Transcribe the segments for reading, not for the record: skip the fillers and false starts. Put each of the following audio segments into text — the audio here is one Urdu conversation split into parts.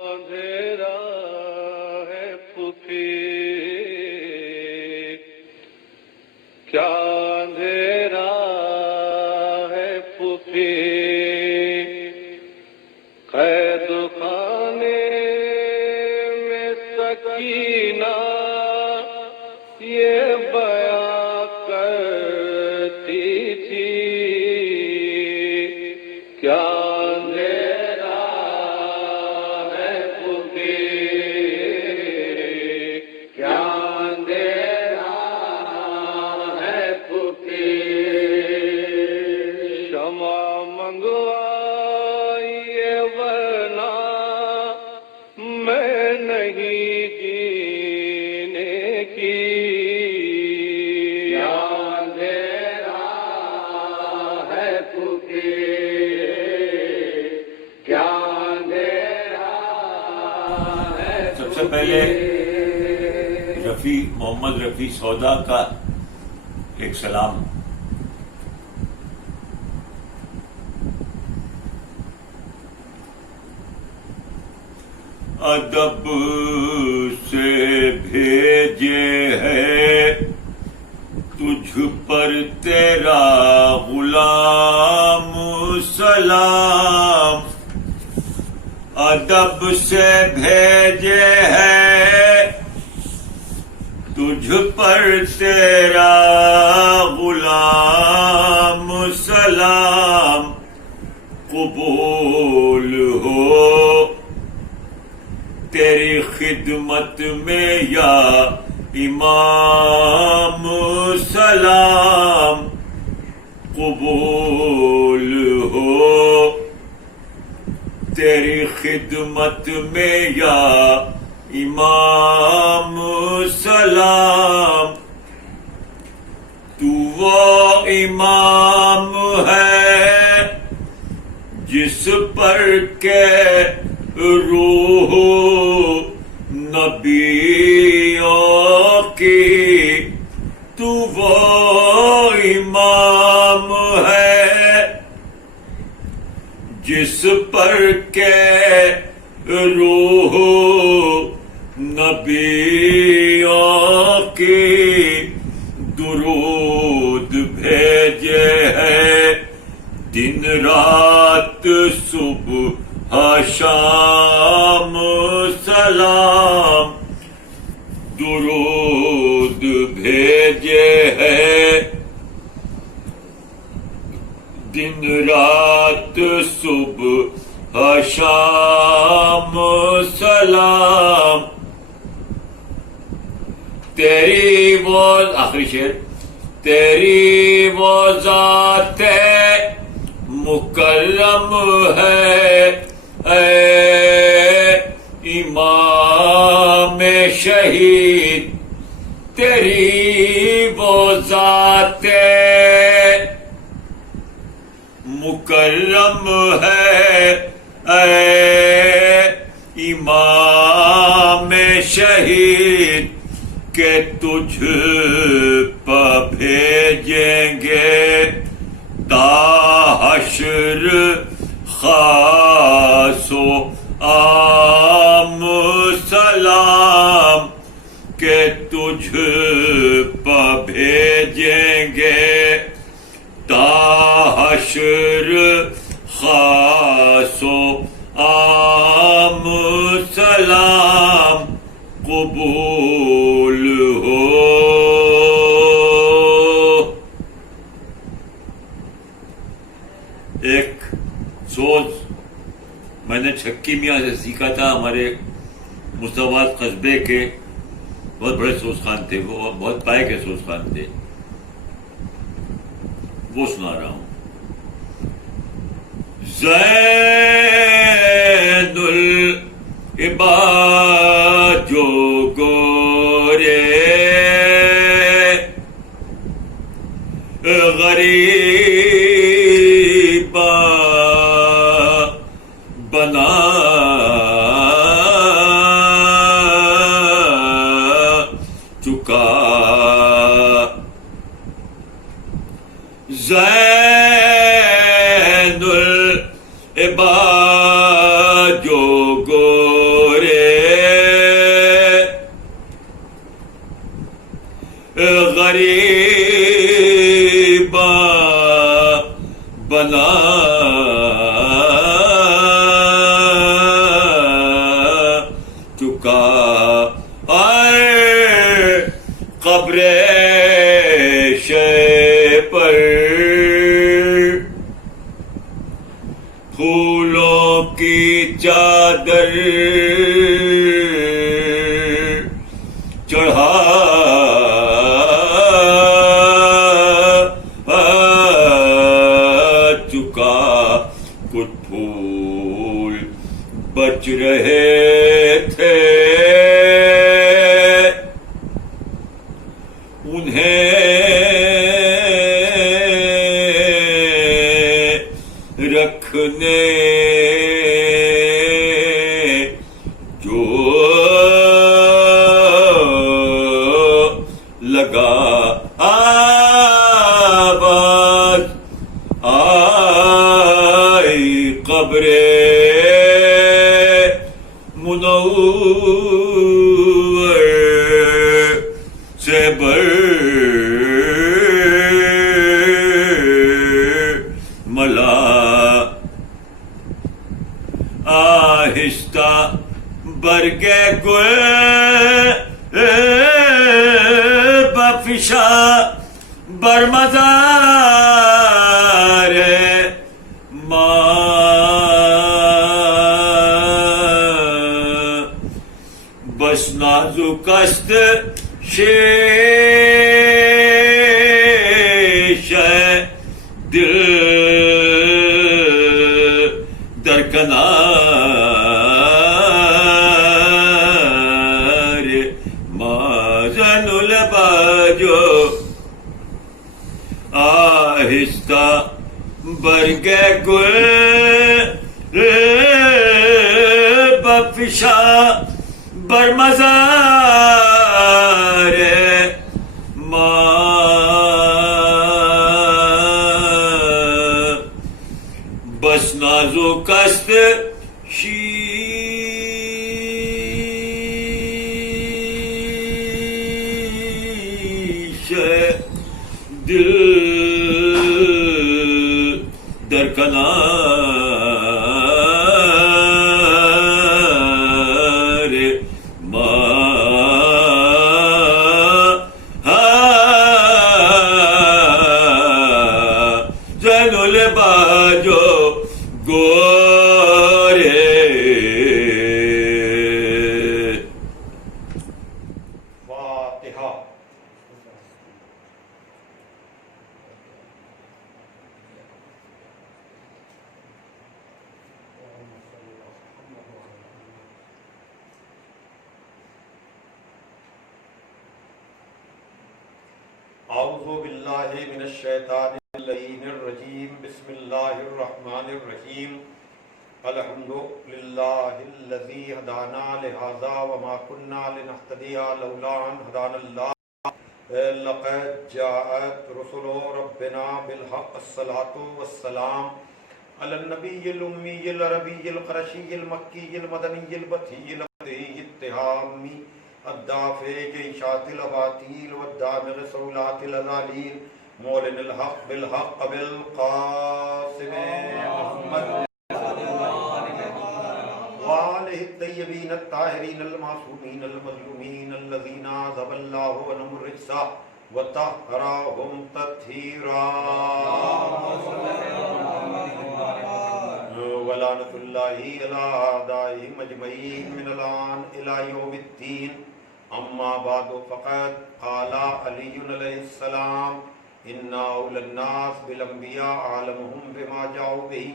اندھیرا ہے پھوپھی، کیا اندھیرا ہے پھوپھی، قید خانے میں سکینہ یہ بیاں کرتی تھی، کیا اندھیرا ہے پھوپھی، کیا اندھیرا ہے پھوپھی، شمع منگوائیے ورنہ میں نہیں جینے کی، کیا اندھیرا ہے پھوپھی، کیا اندھیرا ہے سب سے پہلے محمد رفیع سودا کا ایک سلام. ادب سے بھیجے ہے تجھ پر تیرا غلام سلام، ادب سے بھیجے ہے تجھ پر تیرا غلام سلام، قبول ہو تیری خدمت میں یا امام سلام، قبول ہو تیری خدمت میں یا امام سلام، تو وہ امام ہے جس پر کہ روح نبیوں کی، تو وہ امام ہے جس پر کہ روح نبیوں کی درود بھیجے ہے دن رات صبح شام سلام، درود بھیجے ہے دن رات صبح شام سلام، تیری وہ آخری شعر، تیری وہ ذات مکرم ہے اے امام شہید، تیری وہ ذات مکرم ہے اے امام شہید، کہ تجھ پہ بھیجیں گے تا حشر خاص و عام سلام، کہ تجھ پہ بھیجیں گے تا حشر خاص و عام سلام، قبول ہو. ایک سوز میں نے چھکی میاں سے سیکھا تھا، ہمارے مصطفیٰ قصبے کے بہت بڑے سوز خان تھے، وہ بہت پائے کے سوز خان تھے، وہ سنا رہا ہوں. زین العباد جو گورے غریب بنا چکا، زین العباد جو گورے چکا آئے قبر شے پر پھولوں کی چادر چڑھا چکا، کچھ پھول بچ رہے تھے انہیں رکھنے جو لگا آواز آئی قبر منور سے ملا، آہستہ برگے گل بفشا برمزار ماں، بس نازک است شیشہ دل در کنار مازن الباجو، آہستہ برگے گل بفشا برمزار ماں، بس نازک است شیشہ دل در کنار زین الباجو گورے۔ فاتحہ۔ اعوذ باللہ من الشیطان اللعین الرجیم، بسم اللہ الرحمن الرحیم، الحمد للہ الذی ہدانا لہذا وما كنا لنہتدی لولا ان ہدانا اللہ، لقد جاءت رسل ربنا بالحق، الصلاة والسلام علی النبی الامی العربی القرشی المکی المدنی البطی البدی التہامی الدافع جیشات الاباطیل والدامغ سولات الازالیل، مولن الحق بالحق بالقاسم محمد وآلہ الطیبین الطاہرین المعصومین المظلومین الذین عذب اللہ عنہم الرجس وطہرہم تطہیرا، ولعنۃ اللہ علی اعدائہم اجمعین من الآن الی یوم الدین، اما بعد فقد قال علی علیہ السلام ان اولى الناس بالانبیاء اعلمهم بما جاؤوا به،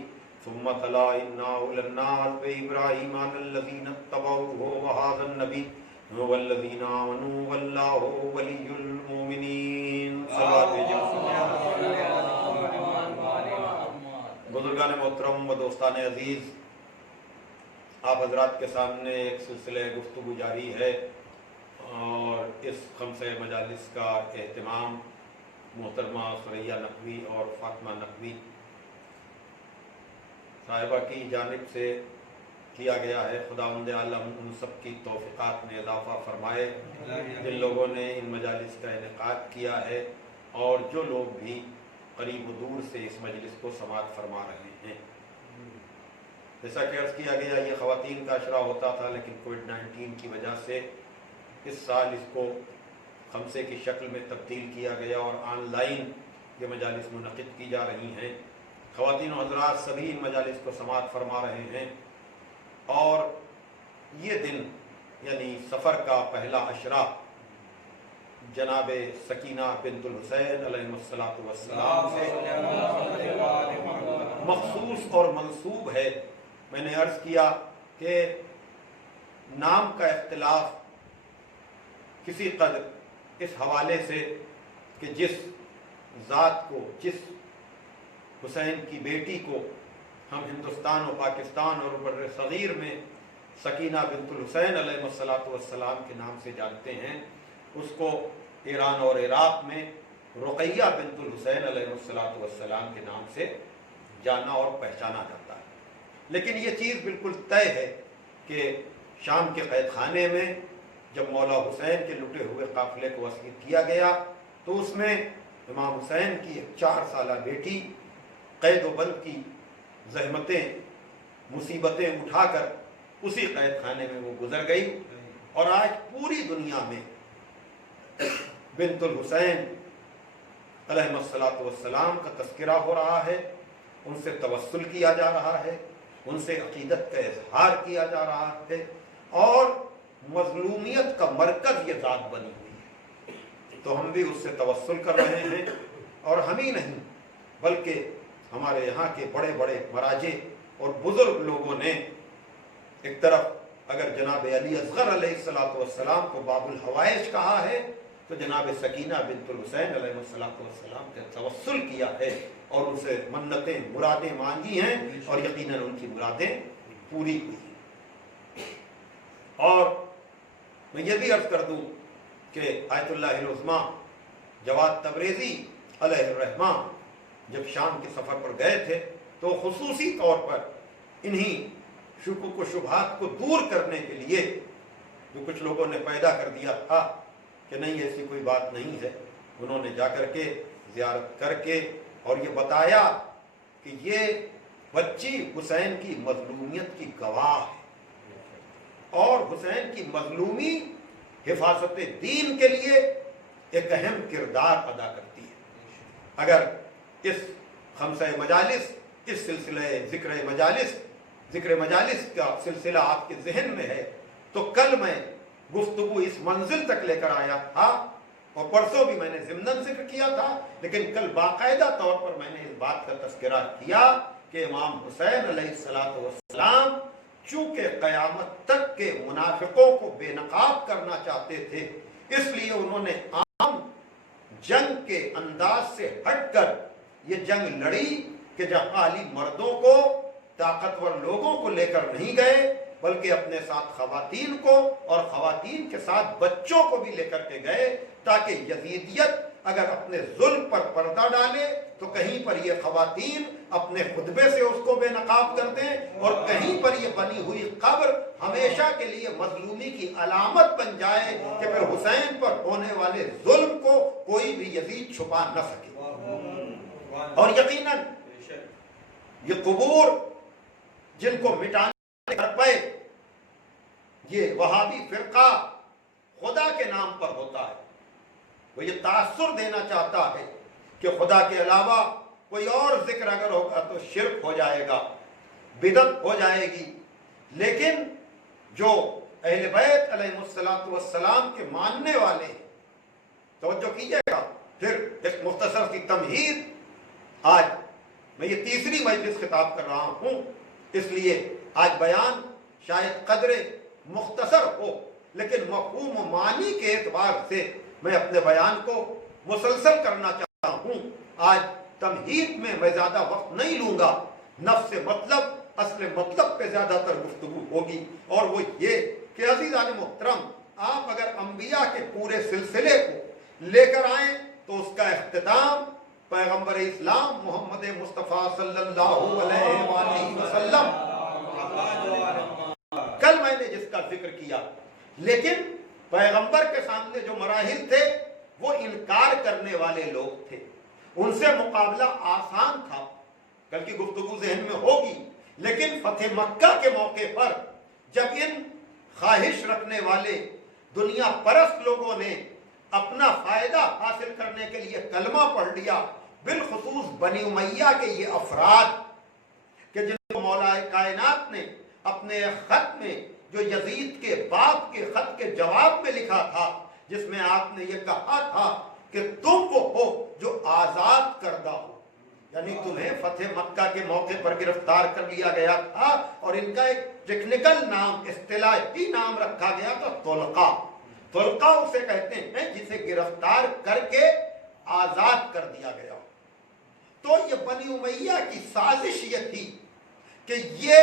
ثم تلا ان اولى الناس بابراہیم الذین اتبعوه وهذا النبی والذین آمنوا واللہ ولی المؤمنین۔ بزرگان محترم و دوستان عزیز، آپ حضرات کے سامنے ایک سلسلہ گفتگو جاری ہے، اور اس خمس مجالس کا اہتمام محترمہ ثریا نقوی اور فاطمہ نقوی صاحبہ کی جانب سے کیا گیا ہے۔ خداوند عالم ان سب کی توفیقات میں اضافہ فرمائے جن لوگوں نے ان مجالس کا انعقاد کیا ہے، اور جو لوگ بھی قریب و دور سے اس مجلس کو سماعت فرما رہے ہیں۔ جیسا کہ عرض کیا گیا یہ خواتین کا عشرہ ہوتا تھا، لیکن کووڈ-19 کی وجہ سے اس سال اس کو خمسے کی شکل میں تبدیل کیا گیا اور آن لائن یہ مجالس منعقد کی جا رہی ہیں۔ خواتین و حضرات سبھی ان مجالس کو سماعت فرما رہے ہیں، اور یہ دن یعنی سفر کا پہلا عشرہ جناب سکینہ بنت الحسین علیہ السلام سے مخصوص اور منسوب ہے۔ میں نے عرض کیا کہ نام کا اختلاف کسی قدر اس حوالے سے کہ جس ذات کو، جس حسین کی بیٹی کو ہم ہندوستان و پاکستان اور بر صغیر میں سکینہ بنت الحسین علیہ السلام کے نام سے جانتے ہیں، اس کو ایران اور عراق میں رقیہ بنت الحسین علیہ السلام کے نام سے جانا اور پہچانا جاتا ہے۔ لیکن یہ چیز بالکل طے ہے کہ شام کے قید خانے میں جب مولا حسین کے لٹے ہوئے قافلے کو اسیر کیا گیا تو اس میں امام حسین کی ایک 4 سالہ بیٹی قید و بند کی زحمتیں مصیبتیں اٹھا کر اسی قید خانے میں وہ گزر گئی، اور آج پوری دنیا میں بنت الحسین علیہ السلام کا تذکرہ ہو رہا ہے، ان سے توسل کیا جا رہا ہے، ان سے عقیدت کا اظہار کیا جا رہا ہے، اور مظلومیت کا مرکز یہ ذات بنی ہوئی ہے۔ تو ہم بھی اس سے توسل کر رہے ہیں، اور ہم ہی نہیں بلکہ ہمارے یہاں کے بڑے بڑے مراجع اور بزرگ لوگوں نے ایک طرف اگر جناب علی اصغر علیہ السلام کو باب الحوائج کہا ہے تو جناب سکینہ بنت الحسین علیہ السلام کا توسل کیا ہے اور ان سے منتیں مرادیں مانگی ہیں، اور یقیناً ان کی مرادیں پوری ہوئی ہیں۔ اور میں یہ بھی عرض کر دوں کہ آیت اللہ العظمیٰ جواد تبریزی علیہ الرحمہ جب شام کے سفر پر گئے تھے تو خصوصی طور پر انہی شکوک و شبہات کو دور کرنے کے لیے جو کچھ لوگوں نے پیدا کر دیا تھا کہ نہیں ایسی کوئی بات نہیں ہے، انہوں نے جا کر کے زیارت کر کے اور یہ بتایا کہ یہ بچی حسین کی مظلومیت کی گواہ ہے، اور حسین کی مظلومی حفاظت دین کے لیے ایک اہم کردار ادا کرتی ہے۔ اگر اس خمسہ مجالس، اس سلسلہ ذکر مجالس کا سلسلہ آپ کے ذہن میں ہے تو کل میں گفتگو اس منزل تک لے کر آیا تھا، اور پرسوں بھی میں نے ضمناً ذکر کیا تھا، لیکن کل باقاعدہ طور پر میں نے اس بات کا تذکرہ کیا کہ امام حسین علیہ السلام چونکہ قیامت تک کے منافقوں کو بے نقاب کرنا چاہتے تھے، اس لیے انہوں نے عام جنگ کے انداز سے ہٹ کر یہ جنگ لڑی کہ جہاں خالی مردوں کو، طاقتور لوگوں کو لے کر نہیں گئے بلکہ اپنے ساتھ خواتین کو اور خواتین کے ساتھ بچوں کو بھی لے کر کے گئے، تاکہ یزیدیت اگر اپنے ظلم پر پردہ ڈالے تو کہیں پر یہ خواتین اپنے خطبے سے اس کو بے نقاب کر دیں، اور کہیں پر یہ بنی ہوئی قبر ہمیشہ کے لیے مظلومی کی علامت بن جائے کہ پھر حسین پر ہونے والے ظلم کو کوئی بھی یزید چھپا نہ سکے۔ اور یقیناً یہ قبور جن کو مٹانے کر پائے، یہ وہابی فرقہ خدا کے نام پر ہوتا ہے، وہ یہ تاثر دینا چاہتا ہے کہ خدا کے علاوہ کوئی اور ذکر اگر ہوگا تو شرک ہو جائے گا، بدعت ہو جائے گی۔ لیکن جو اہل بیت علیہ السلام کے ماننے والے ہیں، توجہ کیجئے گا، پھر ایک مختصر سی تمہید، آج میں یہ تیسری مجلس خطاب کر رہا ہوں، اس لیے آج بیان شاید قدر مختصر ہو، لیکن مفہوم و معنی کے اعتبار سے میں اپنے بیان کو مسلسل کرنا چاہتا ہوں۔ آج تمہید میں میں زیادہ وقت نہیں لوں گا، نفس مطلب، اصل مطلب پہ زیادہ تر گفتگو ہوگی، اور وہ یہ کہ عزیزان محترم، آپ اگر انبیاء کے پورے سلسلے کو لے کر آئیں تو اس کا اختتام پیغمبر اسلام محمد مصطفیٰ صلی اللہ علیہ وآلہ وسلم، کل میں نے جس کا ذکر کیا، لیکن پیغمبر کے سامنے جو مراحل تھے وہ انکار کرنے والے لوگ تھے، ان سے مقابلہ آسان تھا، کل کی گفتگو ذہن میں ہوگی، لیکن فتح مکہ کے موقع پر جب ان خواہش رکھنے والے دنیا پرست لوگوں نے اپنا فائدہ حاصل کرنے کے لیے کلمہ پڑھ لیا، بالخصوص بنی امیہ کے یہ افراد کہ جن کو مولا کائنات نے اپنے خط میں جو یزید کے باپ کے خط کے جواب میں لکھا تھا، جس میں آپ نے یہ کہا تھا کہ تم وہ ہو جو آزاد کردہ ہو، یعنی تمہیں فتح مکہ کے موقع پر گرفتار کر لیا گیا تھا اور ان کا ایک ٹیکنیکل نام، اصطلاحی نام رکھا گیا تھا طلقہ۔ طلقہ اسے کہتے ہیں جسے گرفتار کر کے آزاد کر دیا گیا۔ تو یہ بنی امیہ کی سازش یہ تھی کہ یہ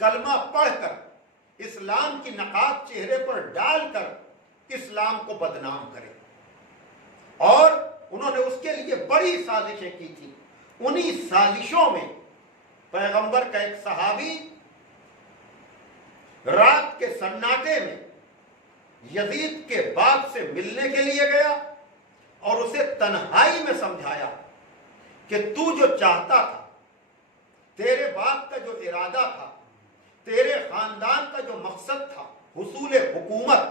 کلمہ پڑھ کر اسلام کی نقاب چہرے پر ڈال کر اسلام کو بدنام کرے، اور انہوں نے اس کے لیے بڑی سازشیں کی تھی۔ انہی سازشوں میں پیغمبر کا ایک صحابی رات کے سناٹے میں یزید کے باپ سے ملنے کے لیے گیا اور اسے تنہائی میں سمجھایا کہ تو جو چاہتا تھا، تیرے باپ کا جو ارادہ تھا، تیرے خاندان کا جو مقصد تھا، حصول حکومت،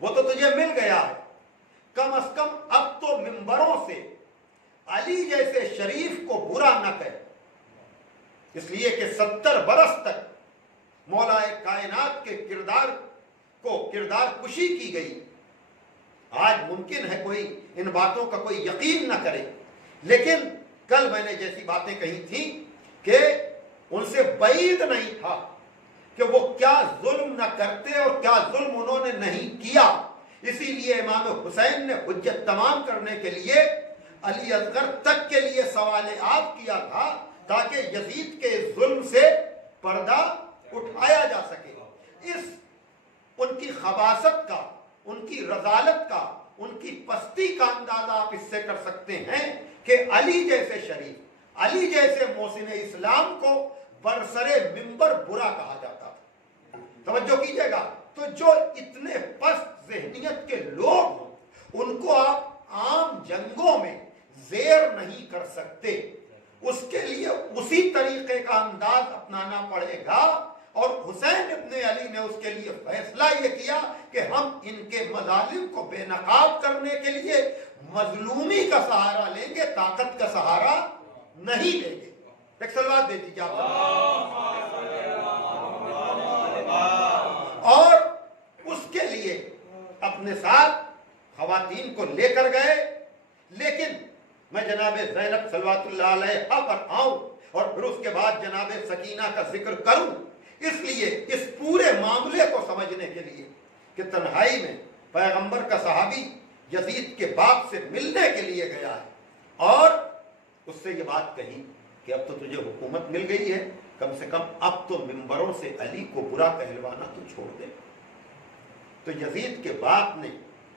وہ تو تجھے مل گیا ہے، کم از کم اب تو منبروں سے علی جیسے شریف کو برا نہ کہے، اس لیے کہ 70 برس تک مولا کائنات کے کردار کشی کی گئی۔ آج ممکن ہے کوئی ان باتوں کا کوئی یقین نہ کرے، لیکن کل میں نے جیسی باتیں کہی تھیں کہ ان سے بعید نہیں تھا کہ وہ کیا ظلم نہ کرتے اور کیا ظلم انہوں نے نہیں کیا۔ اسی لیے امام حسین نے حجت تمام کرنے کے لیے علی اصغر تک کے لیے سوال آپ کیا تھا تاکہ یزید کے ظلم سے پردہ اٹھایا جا سکے۔ ان کی خباثت کا، ان کی رذالت کا، ان کی پستی کا اندازہ آپ اس سے کر سکتے ہیں کہ علی جیسے شریف، علی جیسے محسن اسلام کو برسرے منبر برا کہا جاتا تھا۔ توجہ کیجئے گا، تو جو اتنے پست ذہنیت کے لوگ ہوں ان کو آپ عام جنگوں میں زیر نہیں کر سکتے، اس کے لیے اسی طریقے کا انداز اپنانا پڑے گا۔ اور حسین ابن علی نے اس کے لیے فیصلہ یہ کیا کہ ہم ان کے مظالم کو بے نقاب کرنے کے لیے مظلومی کا سہارا لیں گے، طاقت کا سہارا نہیں لیں گے۔ ایک صلوات دے دیجیے آپ۔ اور اس کے لیے اپنے ساتھ خواتین کو لے کر گئے، لیکن میں جناب زینب صلوات اللہ علیہا پر آؤں اور پھر اس کے بعد جناب سکینہ کا ذکر کروں، اس لیے اس پورے معاملے کو سمجھنے کے لیے کہ تنہائی میں پیغمبر کا صحابی یزید کے باپ سے ملنے کے لیے گیا ہے اور اس سے یہ بات کہی کہ اب تو تجھے حکومت مل گئی ہے، کم سے کم اب تو منبروں سے علی کو برا کہلوانا تو چھوڑ دے۔ تو یزید کے باپ نے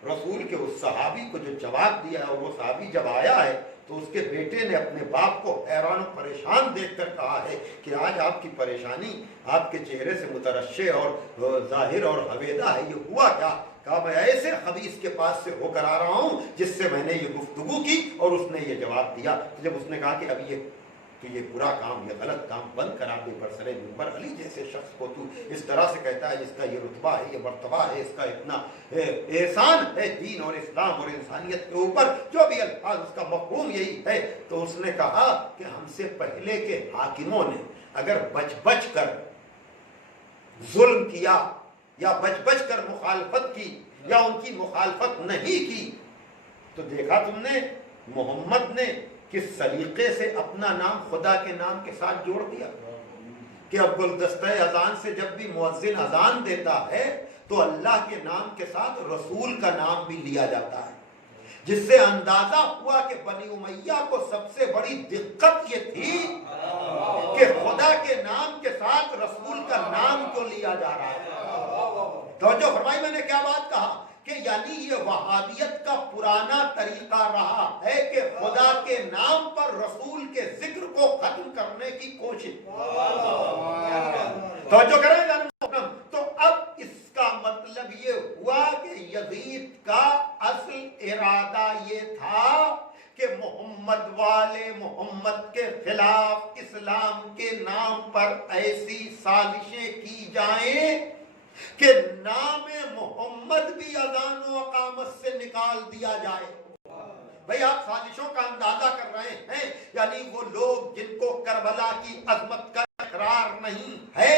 رسول کے اس صحابی کو جو جواب دیا اور وہ صحابی جب آیا ہے تو اس کے بیٹے نے اپنے باپ کو حیران و پریشان دیکھ کر کہا ہے کہ آج آپ کی پریشانی آپ کے چہرے سے مترشح اور ظاہر اور حویدہ ہے، یہ ہوا کیا؟ کہا میں ایسے خبیث کے پاس سے ہو کر آ رہا ہوں جس سے میں نے یہ گفتگو کی اور اس نے یہ جواب دیا۔ جب اس نے کہا کہ اب یہ برا کام، یہ غلط کام بند کرا دے، برسرے منبر علی جیسے شخص کو تو اس طرح سے کہتا ہے جس کا یہ رتبہ ہے، یہ مرتبہ ہے، اس کا اتنا احسان ہے دین اور اسلام اور انسانیت کے اوپر، جو بھی الفاظ اس کا مفہوم یہی ہے۔ تو اس نے کہا کہ ہم سے پہلے کے حاکموں نے اگر بچ بچ کر ظلم کیا یا بچ بچ کر مخالفت کی یا ان کی مخالفت نہیں کی تو دیکھا تم نے محمد نے کس سلیقے سے اپنا نام خدا کے نام کے ساتھ جوڑ دیا کہ اب گلدستہ اذان سے جب بھی مؤذن اذان دیتا ہے تو اللہ کے نام کے ساتھ رسول کا نام بھی لیا جاتا ہے، جس سے اندازہ ہوا کہ بنی امیہ کو سب سے بڑی دقت یہ تھی کہ خدا کے نام کے ساتھ رسول کا نام کیوں لیا جا رہا ہے۔ توجہ فرمائی میں نے کیا بات کہا کہ یعنی یہ وہابیت کا پرانا طریقہ رہا ہے کہ خدا کے نام پر رسول کے ذکر کو ختم کرنے کی کوشش۔ توجہ کریں گا تو اب اس کا مطلب یہ ہوا کہ یزید کا اصل ارادہ یہ تھا محمد کے خلاف اسلام کے نام پر ایسی سازشیں کی جائیں کہ نام محمد بھی اذان و اقامت سے نکال دیا جائے. بھئی آپ سازشوں کا اندازہ کر رہے ہیں، یعنی وہ لوگ جن کو کربلا کی عظمت کا اقرار نہیں ہے،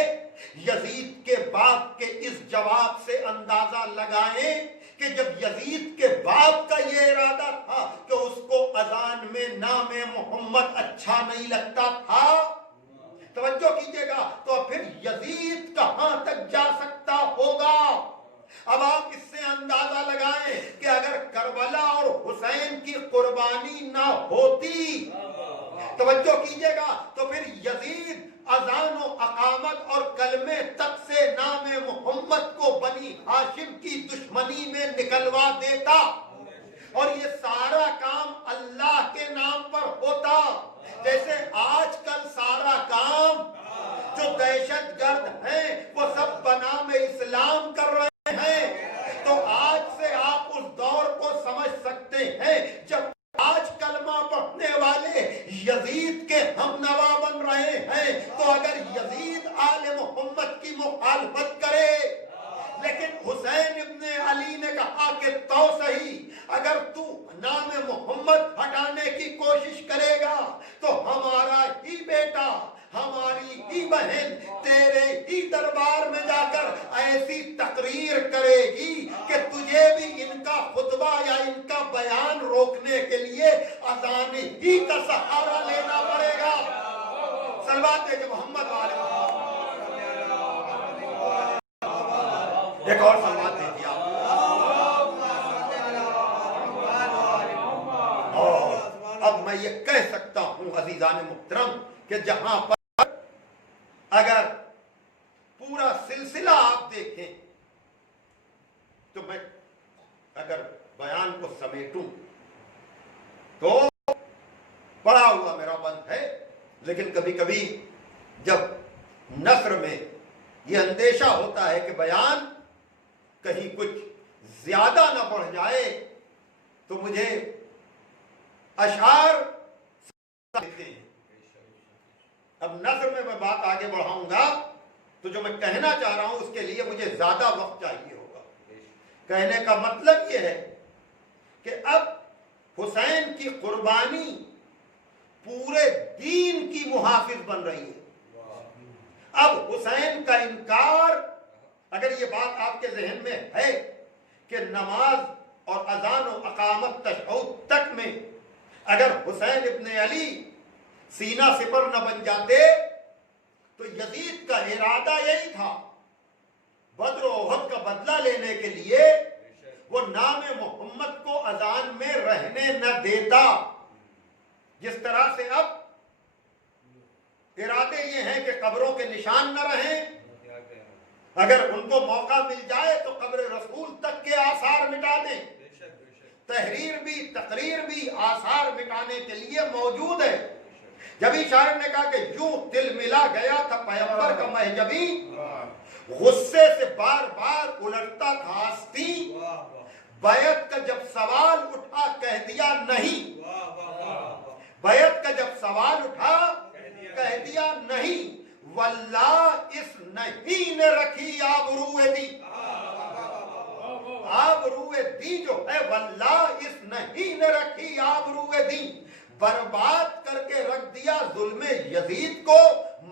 یزید کے باپ کے اس جواب سے اندازہ لگائیں کہ جب یزید کے باپ کا یہ ارادہ تھا کہ اس کو اذان میں نام محمد اچھا نہیں لگتا تھا، توجہ کیجئے گا، تو پھر یزید کہاں تک جا سکتا ہوگا؟ اب آپ اس سے اندازہ لگائیں کہ اگر کربلا اور حسین کی قربانی نہ ہوتی، توجہ کیجئے گا، تو پھر یزید اذان و اقامت اور کلمے تک سے نام محمد کو بنی ہاشم کی دشمنی میں نکلوا دیتا، اور یہ سارا کام اللہ کے نام پر ہوتا. جیسے آج کل سارا کام جو دہشت گرد ہیں وہ سب بنام اسلام کر رہے ہیں، تو آج سے آپ اس دور کو سمجھ سکتے ہیں جب آج کلمہ پڑھنے والے یزید کے ہم نوا بن رہے ہیں. تو اگر یزید آل محمد کی مخالفت کرے، لیکن حسین ابن علی نے کہا کہ تو صحیح، اگر تو نام محمد ہٹانے کی کوشش کرے گا تو ہمارا ہی بیٹا، ہماری ہی بہن تیرے ہی دربار میں جا کر ایسی تقریر کرے گی کہ تجھے بھی ان کا خطبہ یا ان کا بیان روکنے کے لیے اذان ہی کا سہارا لینا پڑے گا. صلوات دے محمد والے ایک اور سلوات دے دیا. اور اب میں یہ کہہ سکتا ہوں عزیزان محترم کہ جہاں پر اگر پورا سلسلہ آپ دیکھیں تو میں اگر بیان کو سمیٹوں تو پڑا ہوا میرا بند ہے، لیکن کبھی کبھی جب نثر میں یہ اندیشہ ہوتا ہے کہ بیان کہیں کچھ زیادہ نہ بڑھ جائے تو مجھے اشعار دیتے ہیں. اب نثر میں بات آگے بڑھاؤں گا تو جو میں کہنا چاہ رہا ہوں اس کے لیے مجھے زیادہ وقت چاہیے ہوگا. کہنے کا مطلب یہ ہے کہ اب حسین کی قربانی پورے دین کی محافظ بن رہی ہے. اب حسین کا انکار، اگر یہ بات آپ کے ذہن میں ہے کہ نماز اور اذان و اقامت تشہد تک میں اگر حسین ابن علی سینہ سپر نہ بن جاتے تو یزید کا ارادہ یہی تھا، بدر و احد کا بدلہ لینے کے لیے وہ نام محمد کو اذان میں رہنے نہ دیتا. جس طرح سے اب ارادے یہ ہیں کہ قبروں کے نشان نہ رہیں، اگر ان کو موقع مل جائے تو قبر رسول تک کے آثار مٹا دیں. تحریر بھی تقریر بھی آثار مٹانے کے لیے موجود ہے. جبھی شاعر نے کہا کہ یوں دل ملا گیا تھا پیغمبر کا مہجبی، غصے سے بار بار الٹتا تھا آستین، بیعت کا جب سوال اٹھا کہہ دیا نہیں، بیعت کا جب سوال اٹھا کہہ دیا نہیں، واللہ اس نہیں نے رکھی آبروئے دی. آبروئے دی جو ہے واللہ اس نہیں نے رکھی آبروئے دی، برباد کر کے رکھ دیا ظلم یزید کو،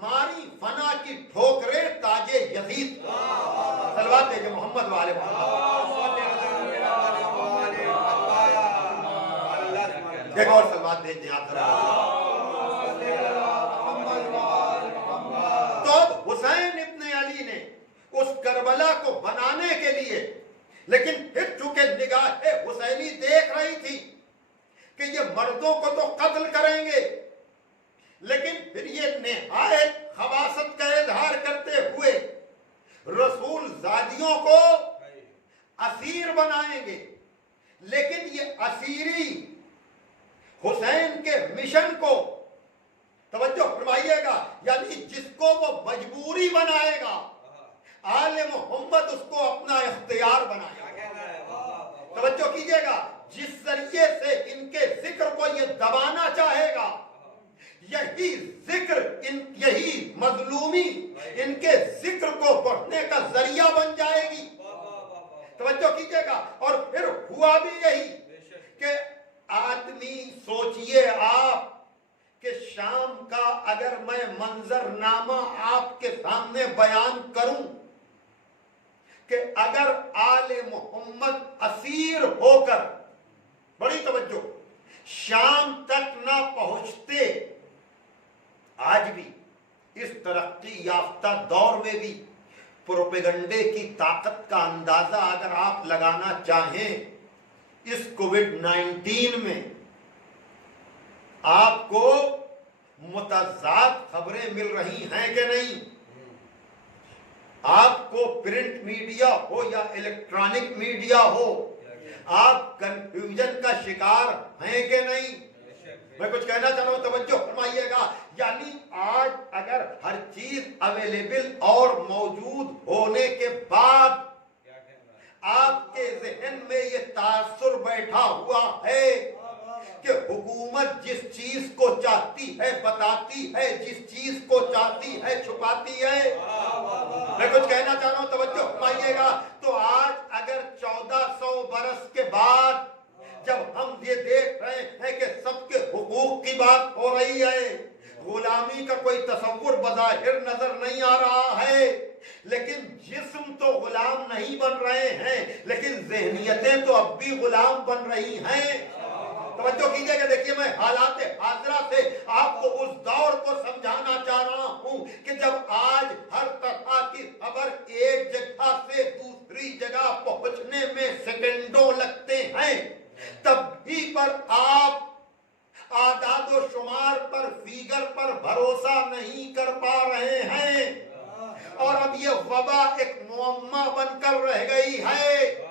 ماری فنا کی ٹھوکریں تاج یزید. صلوات دے محمد والے ایک اور صلوات دے یاد رہا. تو اب حسین ابن علی نے اس کربلا کو بنانے کے لیے، لیکن پھر چونکہ نگاہ حسینی دیکھ رہی تھی کہ یہ مردوں کو تو قتل کریں گے، لیکن پھر یہ نہایت خباثت کا اظہار کرتے ہوئے رسول زادیوں کو اسیر بنائیں گے. لیکن یہ اسیری حسین کے مشن کو توجہ فرمائیے گا، یعنی جس کو وہ مجبوری بنائے گا، آل محمد اس کو اپنا اختیار بنائے گا. توجہ کیجئے گا، جس ذریعے سے ان کے ذکر کو یہ دبانا چاہے گا، یہی ذکر یہی مظلومی ان کے ذکر کو بڑھنے کا ذریعہ بن جائے گی. توجہ کیجئے گا. اور پھر ہوا بھی یہی کہ آدمی سوچئے آپ کہ شام کا اگر میں منظر نامہ آپ کے سامنے بیان کروں کہ اگر آل محمد اسیر ہو کر، بڑی توجہ، شام تک نہ پہنچتے، آج بھی اس ترقی یافتہ دور میں بھی پروپیگنڈے کی طاقت کا اندازہ اگر آپ لگانا چاہیں اس کووڈ-19 میں، آپ کو متضاد خبریں مل رہی ہیں کہ نہیں؟ آپ کو پرنٹ میڈیا ہو یا الیکٹرانک میڈیا ہو، آپ کنفیوژن کا شکار ہیں کہ نہیں؟ میں کچھ کہنا چاہ رہا ہوں، توجہ فرمائیے گا. یعنی آج اگر ہر چیز اویلیبل اور موجود ہونے کے بعد آپ کے ذہن میں یہ تاثر بیٹھا ہوا ہے کہ حکومت جس چیز کو چاہتی ہے بتاتی ہے، جس چیز کو چاہتی ہے چھپاتی ہے. میں کچھ کہنا چاہ رہا ہوں، توجہ فرمائیے گا. تو آج اگر 1400 برس کے بعد جب ہم یہ دیکھ رہے ہیں کہ سب کے حقوق کی بات ہو رہی ہے، غلامی کا کوئی تصور بظاہر نظر نہیں آ رہا ہے، لیکن جسم تو غلام نہیں بن رہے ہیں، لیکن ذہنیتیں تو اب بھی غلام بن رہی ہیں. توجہ کیجئے کہ دیکھیے میں حالات حاضرہ سے آپ کو اس دور کو سمجھانا چاہ رہا ہوں کہ جب آج ہر طرح کی خبر ایک جگہ سے دوسری جگہ پہنچنے میں سیکنڈوں لگتے ہیں، تب بھی پر آپ اعداد و شمار پر، فیگر پر بھروسہ نہیں کر پا رہے ہیں، اور اب یہ وبا ایک معمہ بن کر رہ گئی ہے.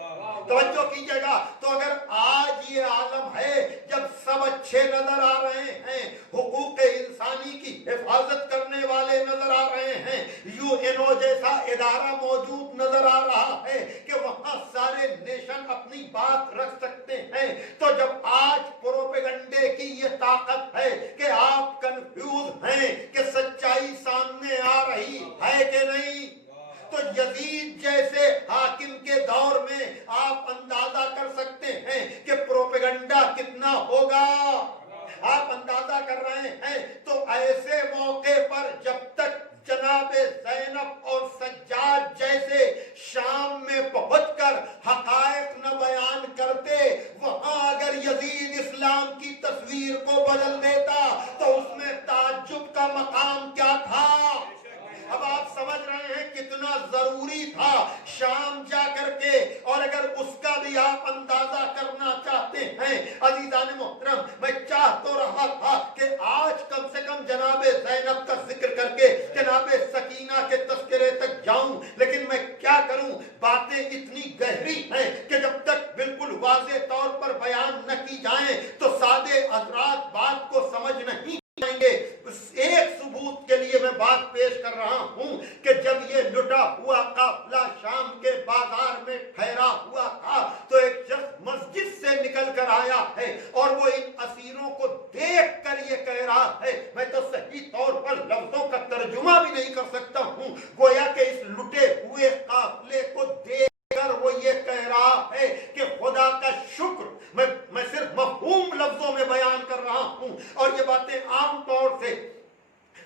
توجہ کیجئے گا. تو اگر آج یہ عالم ہے جب سب اچھے نظر آ رہے ہیں، حقوق انسانی کی حفاظت کرنے والے نظر آ رہے ہیں، UN جیسا ادارہ موجود نظر آ رہا ہے کہ وہاں سارے نیشن اپنی بات رکھ سکتے ہیں، تو جب آج پروپیگنڈے کی یہ طاقت ہے کہ آپ کنفیوز ہیں کہ سچائی سامنے آ رہی ہے کہ نہیں، تو یزید جیسے حاکم کے دور میں آپ اندازہ کر سکتے ہیں کہ پروپیگنڈا کتنا ہوگا. آپ اندازہ کر رہے ہیں. تو ایسے موقع پر جب تک جناب زینب اور سجاد جیسے شام میں پہنچ کر حقائق نہ بیان کرتے، وہاں اگر یزید اسلام کی تصویر کو بدل دیتا تو اس میں تعجب کا مقام کیا تھا. اب آپ سمجھ رہے ہیں کتنا ضروری تھا شام جا کر کے. اور اگر اس کا بھی آپ اندازہ کرنا چاہتے ہیں عزیزان محترم، میں چاہ تو رہا تھا کہ آج کم سے کم جناب زینب کا ذکر کر کے جناب سکینہ کے تذکرے تک جاؤں، لیکن میں کیا کروں، باتیں اتنی گہری ہیں کہ جب تک بالکل واضح طور پر بیان نہ کی جائیں تو سادے حضرات بات کو سمجھ نہیں گے. ایک ثبوت کے لیے میں بات پیش کر رہا ہوں کہ جب یہ لٹا ہوا قافلہ شام کے بازار میں ٹھہرا ہوا تھا تو ایک شخص مسجد سے نکل کر آیا ہے اور وہ ان اسیروں کو دیکھ کر یہ کہہ رہا ہے، میں تو صحیح طور پر لفظوں کا ترجمہ بھی نہیں کر سکتا ہوں، گویا کہ اس لٹے ہوئے قافلے کو دیکھ کر وہ یہ کہہ رہا ہے کہ خدا کا شکر. میں صرف مفہوم لفظوں میں بیان کر رہا ہوں، اور یہ باتیں عام طور سے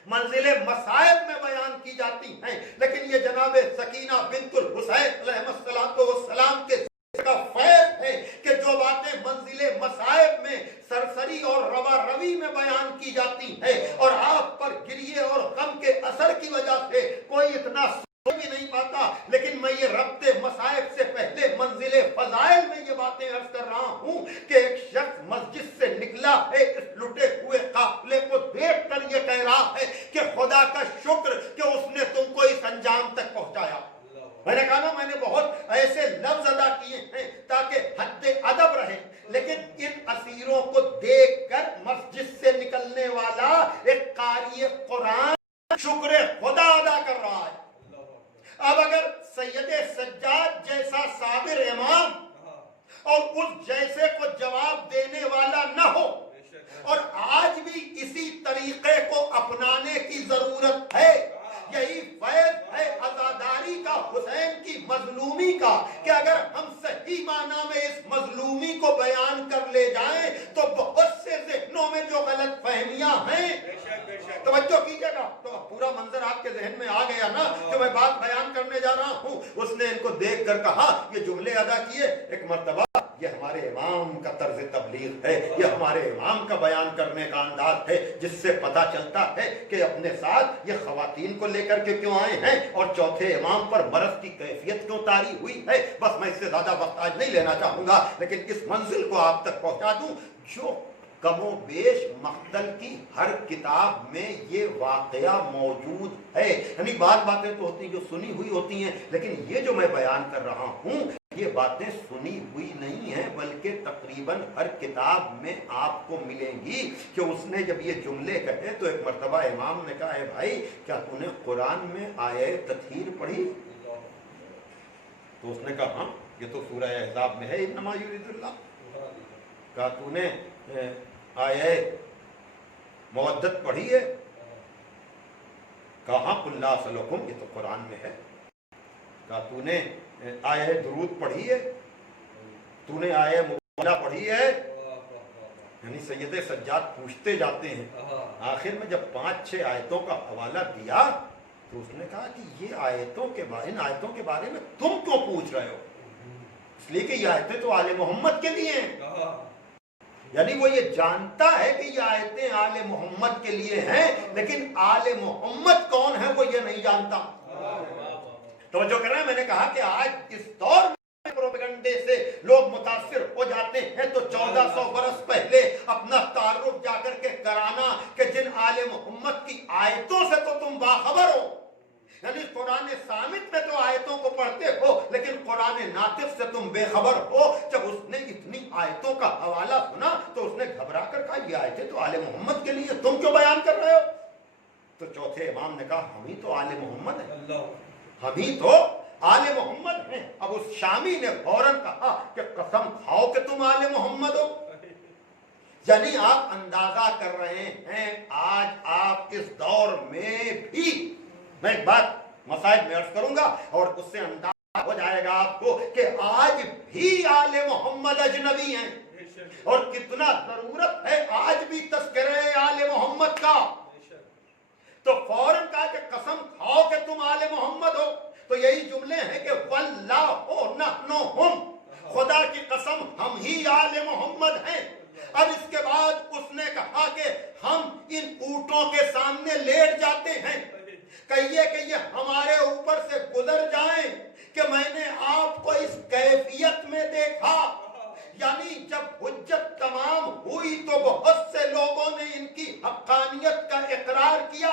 منزل مصائب میں بیان کی جاتی ہیں، لیکن یہ جناب سکینہ بنت الحسین علیہ السلام کے کا فیض ہے کہ جو باتیں منزل مصائب میں سرسری اور روا روی میں بیان کی جاتی ہیں اور آپ پر گریے اور غم کے اثر کی وجہ سے کوئی اتنا بھی نہیں پاتا، لیکن میں یہ ربط مصائب سے پہلے منزل فضائل میں یہ باتیں عرض کر رہا ہوں کہ ایک شخص مسجد سے نکلا ہے، اس لٹے ہوئے قافلے کو دیکھ کر یہ کہہ رہا ہے کہ خدا کا شکر کہ اس نے تم کو اس انجام تک پہنچایا. میں نے کہا نا، میں نے بہت ایسے لفظ ادا کیے ہیں تاکہ حد ادب رہے، لیکن ان اسیروں کو دیکھ کر مسجد سے نکلنے والا ایک قاری قرآن شکر خدا ادا کر رہا ہے. اب اگر سید سجاد جیسا صابر امام اور اس جیسے کو جواب دینے والا نہ ہو اور آج بھی اسی طریقے کو اپنانے کی ضرورت ہے. یہی فیض ہے عزاداری کا، حسین کی مظلومی کا، کہ اگر ہم صحیح معنی میں اس مظلومی کو بیان کر لے جائیں تو بہت سے ذہنوں میں جو غلط فہمیاں ہیں، توجہ کیجئے گا، تو پورا منظر آپ کے ذہن میں آ گیا نا کہ میں بات بیان کرنے جا رہا ہوں. اس نے ان کو دیکھ کر کہا، یہ جملے ادا کیے ایک مرتبہ، یہ ہمارے امام کا طرز تبلیغ ہے، یہ ہمارے امام کا بیان کرنے کا انداز ہے، جس سے پتہ چلتا ہے کہ اپنے ساتھ یہ خواتین کو لے کر کے کیوں آئے ہیں اور چوتھے امام پر مرض کی کیفیت کیوں طاری ہوئی ہے. بس میں اس سے زیادہ وقت آج نہیں لینا چاہوں گا، لیکن اس منزل کو آپ تک پہنچا دوں. جو کم و بیش مقتل کی ہر کتاب میں یہ واقعہ موجود ہے. یعنی بعض باتیں تو ہوتی ہیں جو سنی ہوئی ہوتی ہیں، لیکن یہ جو میں بیان کر رہا ہوں یہ باتیں سنی ہوئی نہیں ہیں، بلکہ تقریباً ہر کتاب میں آپ کو ملیں گی. کہ اس نے جب یہ جملے کہے تو ایک مرتبہ امام نے کہا، اے بھائی کیا تو نے قرآن میں آیہ تطہیر پڑھی؟ تو اس نے کہا ہاں، یہ تو سورہ احزاب میں ہے، انما یرید اللہ. کہا تو نے آیہ مودت پڑھی ہے؟ کہا ہاں، قل لا اسألکم، یہ تو قرآن میں ہے. کہا تو نے آیہ درود پڑھی ہے؟ تو نے آیہ مبارکہ پڑھی ہے؟ یعنی سید سجاد پوچھتے جاتے ہیں. آخر میں جب 5-6 آیتوں کا حوالہ دیا تو اس نے کہا کہ یہ آیتوں کے بارے، ان آیتوں کے بارے میں تم کیوں پوچھ رہے ہو؟ اس لیے کہ یہ آیتیں تو آل محمد کے لیے ہیں. یعنی وہ یہ جانتا ہے کہ یہ آیتیں آل محمد کے لیے ہیں، لیکن آل محمد کون ہے وہ یہ نہیں جانتا. توجہ کر رہے ہیں؟ میں نے کہا کہ آج اس دور میں پروپیگنڈے سے لوگ متاثر ہو جاتے ہیں تو 1400 برس پہلے اپنا تعارف جا کر کے کرانا کہ جن آل محمد کی آیتوں سے تو تم باخبر ہو. یعنی قرآن صامت میں تو آیتوں کو پڑھتے ہو، لیکن قرآن ناطق سے تم بے خبر ہو. جب اس نے اتنی آیتوں کا حوالہ سنا تو اس نے گھبرا کر کہا یہ آیتیں تو آل محمد کے لیے، تم کیوں بیان کر رہے ہو؟ تو چوتھے امام نے کہا ہم ہی تو آل محمد ہیں، ہم ہی تو آل محمد ہیں. اب اس شامی نے فوراً کہا کہ قسم کھاؤ کہ تم آل محمد ہو. یعنی آپ اندازہ کر رہے ہیں آج آپ اس دور میں بھی، میں ایک بات مسائل میں عرض کروں گا اور اس سے اندازہ ہو جائے گا آپ کو کہ آج بھی آل محمد اجنبی ہیں، اور کتنا ضرورت ہے آج بھی تذکرہ آل محمد کا. تو فوراً کہا کہ قسم کھاؤ کہ تم آل محمد ہو. تو یہی جملے ہیں کہ واللہ نحن ہم، خدا کی قسم ہم ہی آل محمد ہیں. اب اس کے بعد اس نے کہا کہ ہم ان اونٹوں کے سامنے لیٹ جاتے ہیں، کہیے کہ یہ ہمارے اوپر سے گزر جائیں کہ میں نے آپ کو اس کیفیت میں دیکھا. یعنی جب حجت تمام ہوئی تو بہت سے لوگوں نے ان کی حقانیت کا اقرار کیا.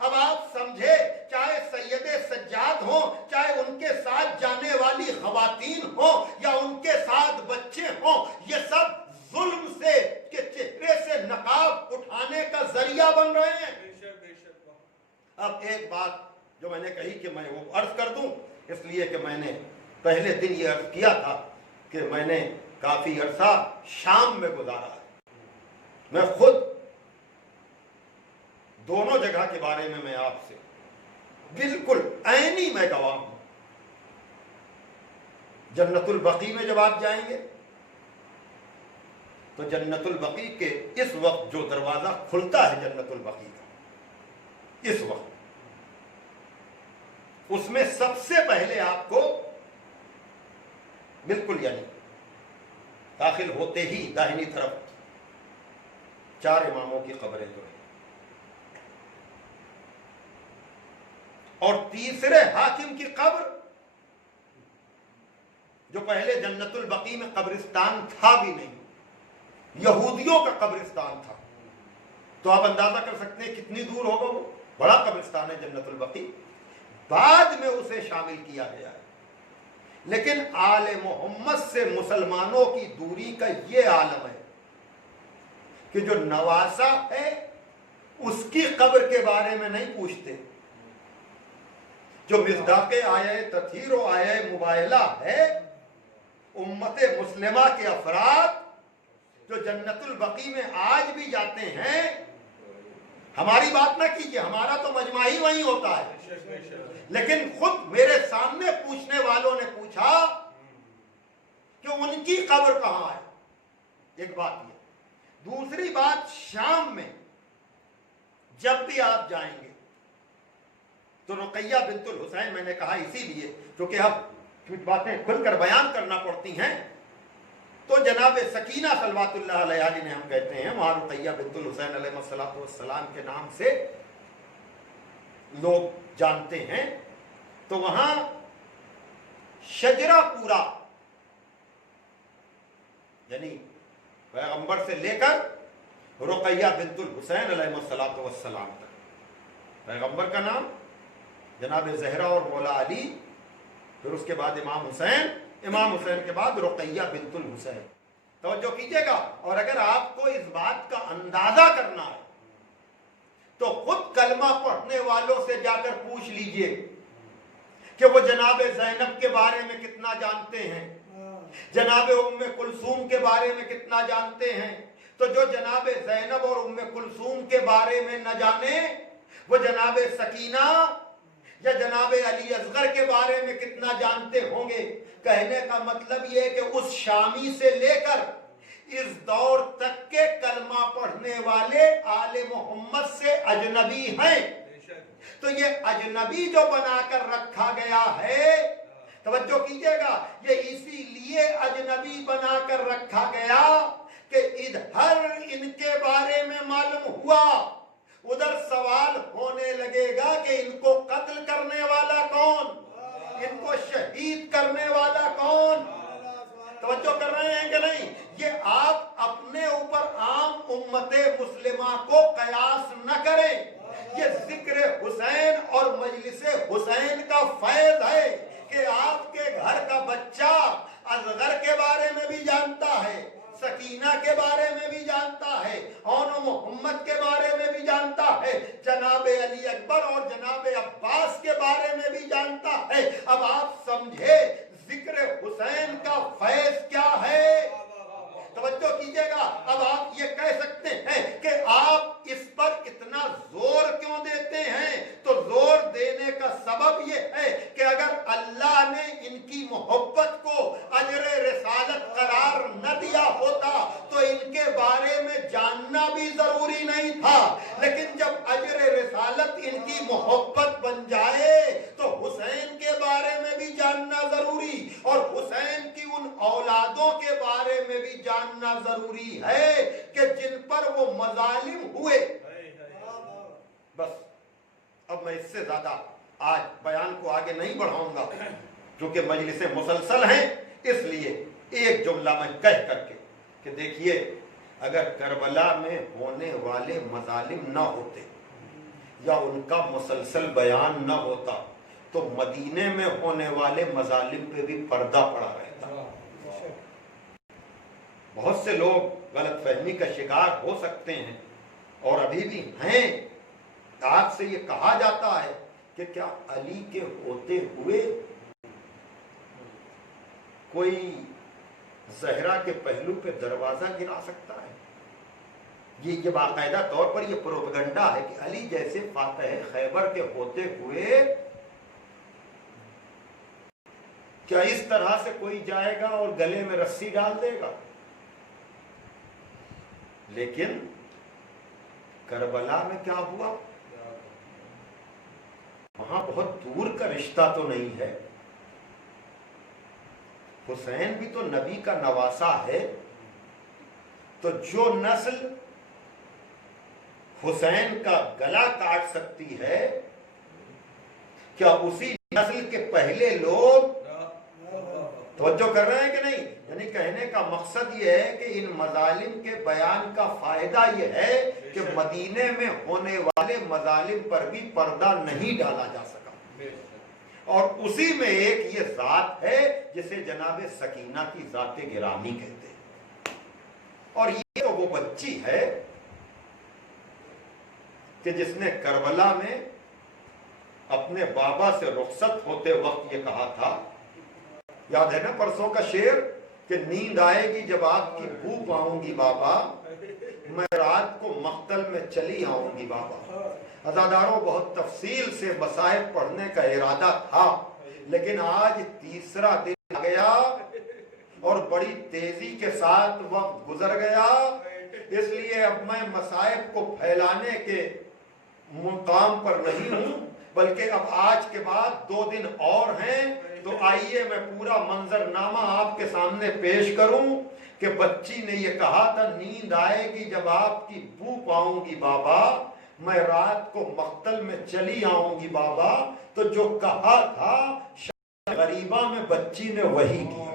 اب آپ سمجھے، چاہے سید سجاد ہوں، چاہے ان کے ساتھ جانے والی خواتین ہوں یا ان کے ساتھ بچے ہوں، یہ سب ظلم سے کہ چہرے سے نقاب اٹھانے کا ذریعہ بن رہے ہیں. اب ایک بات جو میں نے کہی کہ میں وہ عرض کر دوں، اس لیے کہ میں نے پہلے دن یہ عرض کیا تھا کہ میں نے کافی عرصہ شام میں گزارا ہے. میں خود دونوں جگہ کے بارے میں آپ سے بالکل عینی میں گواہ ہوں. جنت البقیع میں جب آپ جائیں گے تو جنت البقیع کے اس وقت جو دروازہ کھلتا ہے جنت البقیع کا، اس وقت اس میں سب سے پہلے آپ کو بالکل یعنی داخل ہوتے ہی داہنی طرف 4 اماموں کی قبریں جو ہیں، اور تیسرے حاکم کی قبر جو پہلے جنت البقیع میں قبرستان تھا بھی نہیں، یہودیوں کا قبرستان تھا. تو آپ اندازہ کر سکتے ہیں کتنی دور ہوگا، وہ بڑا قبرستان ہے جنت البقیع. بعد میں اسے شامل کیا گیا ہے. لیکن آل محمد سے مسلمانوں کی دوری کا یہ عالم ہے کہ جو نواسا ہے اس کی قبر کے بارے میں نہیں پوچھتے. جو مصداق آیہ تطہیر و آیہ مباہلہ ہے، امت مسلمہ کے افراد جو جنت البقیع میں آج بھی جاتے ہیں، ہماری بات نہ کیجیے، ہمارا تو مجمع ہی وہیں ہوتا ہے، لیکن خود میرے سامنے پوچھنے والوں نے پوچھا کہ ان کی قبر کہاں ہے. ایک بات یہ. دوسری بات، شام میں جب بھی آپ جائیں گے تو رقیہ بنت الحسین، میں نے کہا اسی لیے کیونکہ اب کچھ باتیں کھل کر بیان کرنا پڑتی ہیں، تو جناب سکینہ صلوات اللہ علیہا جنہیں ہم کہتے ہیں، وہاں رقیہ بنت الحسین علیہ السلام کے نام سے لوگ جانتے ہیں. تو وہاں شجرہ پورا، یعنی پیغمبر سے لے کر رقیہ بنت الحسین علیہ السلام تک، پیغمبر کا نام، جناب زہرا اور مولا علی، پھر اس کے بعد امام حسین کے بعد رقیہ بنت الحسین. توجہ کیجئے گا. اور اگر آپ کو اس بات کا اندازہ کرنا ہے تو خود کلمہ پڑھنے والوں سے جا کر پوچھ لیجئے کہ وہ جناب زینب کے بارے میں کتنا جانتے ہیں، جناب ام کلثوم کے بارے میں کتنا جانتے ہیں. تو جو جناب زینب اور ام کلثوم کے بارے میں نہ جانے، وہ جناب سکینہ یا جناب علی اصغر کے بارے میں کتنا جانتے ہوں گے. کہنے کا مطلب یہ ہے کہ اس شامی سے لے کر اس دور تک کے کلمہ پڑھنے والے آل محمد سے اجنبی ہیں. تو یہ اجنبی جو بنا کر رکھا گیا ہے، توجہ کیجئے گا، یہ اسی لیے اجنبی بنا کر رکھا گیا کہ ادھر ان کے بارے میں معلوم ہوا، ادھر سوال ہونے لگے گا کہ ان کو قتل کرنے والا کون، ان کو شہید کرنے والا کون. توجہ کر رہے ہیں کہ نہیں؟ یہ آپ اپنے اوپر عام امت مسلمہ کو قیاس نہ کریں. یہ ذکر حسین اور مجلس حسین کا فیض ہے کہ آپ کے گھر کا بچہ اصغر کے بارے میں بھی جانتا ہے، سکینہ کے بارے میں بھی جانتا ہے، اور محمد کے بارے میں بھی جانتا ہے، جناب علی اکبر اور جناب عباس کے بارے میں بھی جانتا ہے. اب آپ سمجھے ذکر حسین کا فیض کیا ہے. توجہ کیجئے گا. اب آپ یہ کہہ سکتے ہیں کہ آپ اس پر اتنا زور کیوں دیتے ہیں؟ تو زور دینے کا سبب یہ ہے کہ اگر اللہ نے ان کی محبت کو اجر رسالت قرار نہ دیا ہوتا تو ان کے بارے میں جاننا بھی ضروری نہیں تھا. لیکن جب اجر رسالت ان کی محبت بن جائے تو حسین کے بارے میں بھی جاننا ضروری، اور حسین کی ان اولادوں کے بارے میں بھی جاننا ضروری ہے کہ جن پر وہ مظالم ہوئے. بس اب میں اس سے زیادہ آج بیان کو آگے نہیں بڑھاؤں گا کیونکہ مجلسیں مسلسل ہیں. اس لیے ایک جملہ میں کہہ کر کے کہ دیکھیے، اگر کربلا میں ہونے والے مظالم نہ ہوتے یا ان کا مسلسل بیان نہ ہوتا تو مدینے میں ہونے والے مظالم پہ بھی پردہ پڑا رہتا. بہت سے لوگ غلط فہمی کا شکار ہو سکتے ہیں اور ابھی بھی ہیں. آپ سے یہ کہا جاتا ہے کہ کیا علی کے ہوتے ہوئے کوئی زہرا کے پہلو پہ دروازہ گرا سکتا ہے؟ یہ باقاعدہ طور پر یہ پروپیگنڈا ہے کہ علی جیسے فاتح خیبر کے ہوتے ہوئے کیا اس طرح سے کوئی جائے گا اور گلے میں رسی ڈال دے گا؟ لیکن کربلا میں کیا ہوا؟ وہاں بہت دور کا رشتہ تو نہیں ہے. حسین بھی تو نبی کا نواسا ہے. تو جو نسل حسین کا گلا کاٹ سکتی ہے، کیا اسی نسل کے پہلے لوگ توجہ کر رہے ہیں کہ نہیں؟ یعنی کہنے کا مقصد یہ ہے کہ ان مظالم کے بیان کا فائدہ یہ ہے کہ مدینے میں ہونے والے مظالم پر بھی پردہ نہیں ڈالا جا سکا. اور اسی میں ایک یہ ذات ہے جسے جناب سکینہ کی ذات گرامی کہتے ہیں. اور یہ تو وہ بچی ہے کہ جس نے کربلا میں اپنے بابا سے رخصت ہوتے وقت یہ کہا تھا، یاد ہے نا پرسوں کا شعر، کہ نیند آئے گی جب آپ کی بو پاؤں گی بابا، میں رات کو مقتل میں چلی آؤں گی بابا۔ عزاداروں، بہت تفصیل سے مصائب پڑھنے کا ارادہ تھا، لیکن آج تیسرا دن آ گیا اور بڑی تیزی کے ساتھ وقت گزر گیا، اس لیے اب میں مصائب کو پھیلانے کے مقام پر نہیں ہوں، بلکہ اب آج کے بعد 2 دن اور ہیں۔ تو آئیے میں پورا منظرنامہ آپ کے سامنے پیش کروں کہ بچی نے یہ کہا تھا، نیند آئے گی جب آپ کی بو پاؤں گی بابا، میں رات کو مقتل میں چلی آؤں گی بابا۔ تو جو کہا تھا غریبہ میں بچی نے وہی کیا۔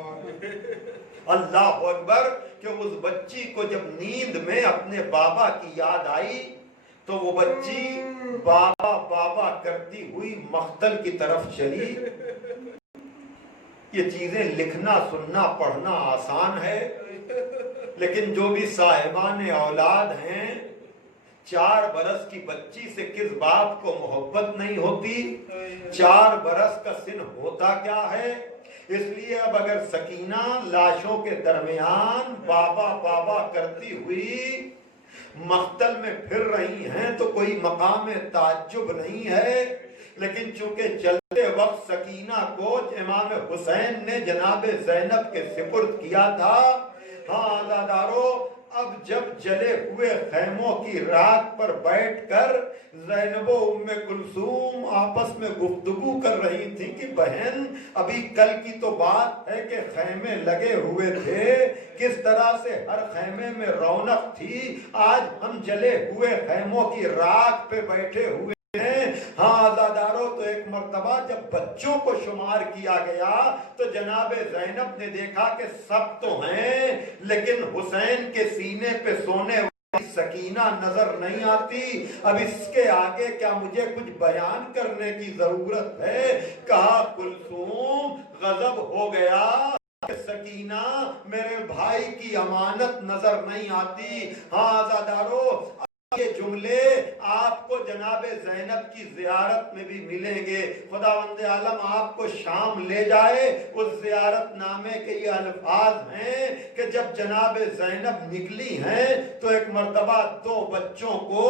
اللہ اکبر، کہ اس بچی کو جب نیند میں اپنے بابا کی یاد آئی تو وہ بچی بابا بابا کرتی ہوئی مقتل کی طرف چلی۔ یہ چیزیں لکھنا، سننا، پڑھنا آسان ہے، لیکن جو بھی صاحبان اولاد ہیں، 4 برس کی بچی سے کس باپ کو محبت نہیں ہوتی؟ 4 برس کا سن ہوتا کیا ہے؟ اس لیے اب اگر سکینہ لاشوں کے درمیان بابا بابا کرتی ہوئی مقتل میں پھر رہی ہیں تو کوئی مقام تعجب نہیں ہے، لیکن چونکہ چلتے وقت سکینہ کو امام حسین نے جناب زینب کے سپرد کیا تھا۔ ہاں عزادارو، اب جب جلے ہوئے خیموں کی رات پر بیٹھ کر زینب و ام کلثوم آپس میں گفتگو کر رہی تھی کہ بہن، ابھی کل کی تو بات ہے کہ خیمے لگے ہوئے تھے، کس طرح سے ہر خیمے میں رونق تھی، آج ہم جلے ہوئے خیموں کی رات پہ بیٹھے ہوئے ہیں۔ ہاں عزادارو، تو ایک مرتبہ جب بچوں کو شمار کیا گیا تو جناب زینب نے دیکھا کہ سب تو ہیں، لیکن حسین کے سینے پہ سونے والی سکینہ نظر نہیں آتی۔ اب اس کے آگے کیا مجھے کچھ بیان کرنے کی ضرورت ہے؟ کہا کلثوم، غضب ہو گیا، سکینہ میرے بھائی کی امانت نظر نہیں آتی۔ ہاں عزادارو، یہ جملے آپ کو جناب زینب کی زیارت میں بھی ملیں گے۔ خداوند عالم آپ کو شام لے جائے، اس زیارت نامے کے یہ الفاظ ہیں کہ جب جناب زینب نکلی ہیں تو ایک مرتبہ 2 بچوں کو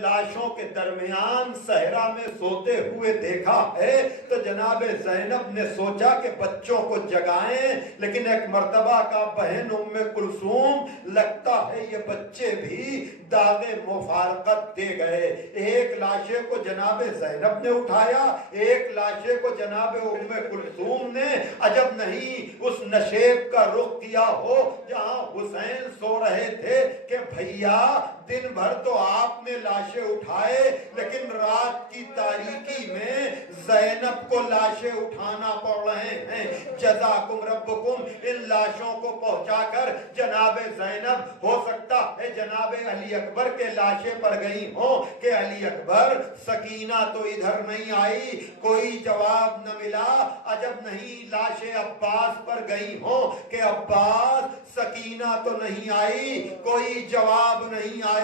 لاشوں کے درمیان صحرا میں سوتے ہوئے دیکھا ہے، تو جناب زینب نے سوچا کہ بچوں کو جگائیں، لیکن ایک مرتبہ کا بہن ام کلثوم، لگتا ہے یہ بچے بھی داغ مفارقت دے گئے۔ ایک لاشے کو جناب زینب نے اٹھایا، ایک لاشے کو جناب ام کلثوم نے۔ عجب نہیں اس نشیب کا رخ کیا ہو جہاں حسین سو رہے تھے کہ بھیا دن بھر تو آپ نے لاشیں اٹھائے، لیکن رات کی تاریکی میں زینب کو لاشیں اٹھانا پڑ رہے ہیں۔ جزاکم ربکم، ان لاشوں کو پہنچا کر جناب زینب، ہو سکتا ہے جناب علی اکبر کے لاشیں پر گئی ہوں کہ علی اکبر سکینہ تو ادھر نہیں آئی، کوئی جواب نہ ملا۔ عجب نہیں لاشیں عباس پر گئی ہوں کہ عباس سکینہ تو نہیں آئی، کوئی جواب نہیں آیا۔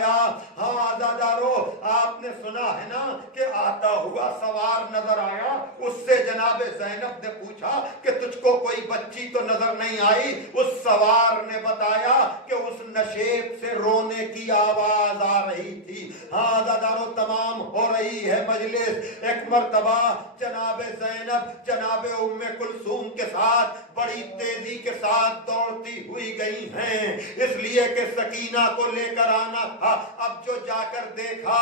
ہاں عزادارو، آپ نے سنا ہے نا کہ آتا ہوا سوار نظر آیا، اس سے جناب زینب نے پوچھا کہ تجھ کو کوئی بچی تو نظر نہیں آئی؟ اس سوار نے بتایا کہ اس نشیب سے رونے کی آواز آ رہی تھی۔ ہاں عزادارو، تمام ہو رہی ہے مجلس۔ ایک مرتبہ جناب زینب جناب ام کلثوم کے ساتھ بڑی تیزی کے ساتھ دوڑتی ہوئی گئی ہیں، اس لیے کہ سکینہ کو لے کر آنا تھا۔ اب جو جا کر دیکھا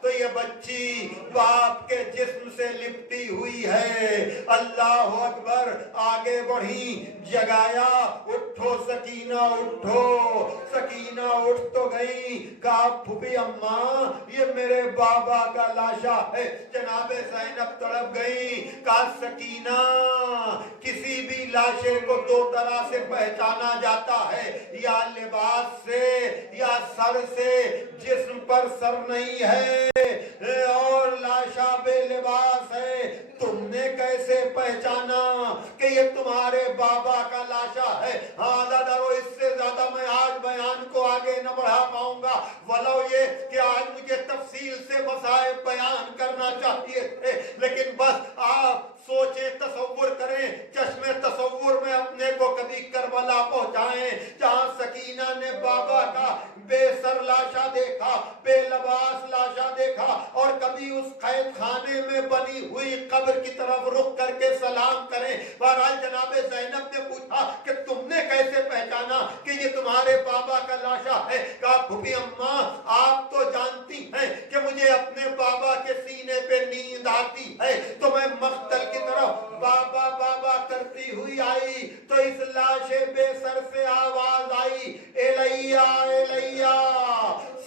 تو یہ بچی باپ کے جسم سے لپٹی ہوئی ہے۔ اللہ اکبر، آگے بڑھی، جگایا، اٹھو سکینہ اٹھو۔ سکینہ اٹھ تو گئی، کہا پھوپھی اماں یہ میرے بابا کا لاشا ہے۔ جناب زینب تڑپ گئی، کہا سکینہ کسی بھی لاشے کو 2 طرح سے پہچانا جاتا ہے، یا لباس سے یا سر سے۔ جسم پر سر نہیں ہے اور لاشا بے لباس ہے، تم نے کیسے پہچانا کہ یہ تمہارے بابا کا لاشا ہے؟ ہاں دادارو، اس سے زیادہ میں آج بیان کو آگے نہ بڑھا پاؤں گا، ولو یہ کہ آج مجھے تفصیل سے مسائل بیان کرنا چاہیے تھے، لیکن بس آپ سوچیں، تصور کریں، چشم تصور میں اپنے کو کبھی کربلا عقائد خانے میں بنی ہوئی قبر کی طرف رخ کر کے سلام کریں. بہرحال جناب زینب نے پوچھا کہ تم نے کیسے پہچانا کہ یہ تمہارے بابا کا لاشا ہے؟ کہا پھوپھی اماں آپ تو جانتی ہیں کہ مجھے اپنے بابا کے سینے پہ نیند آتی ہے، تو میں مقتل کی طرف بابا بابا کرتی ہوئی آئی تو اس لاش بے سر سے آواز آئی الیہ الیہ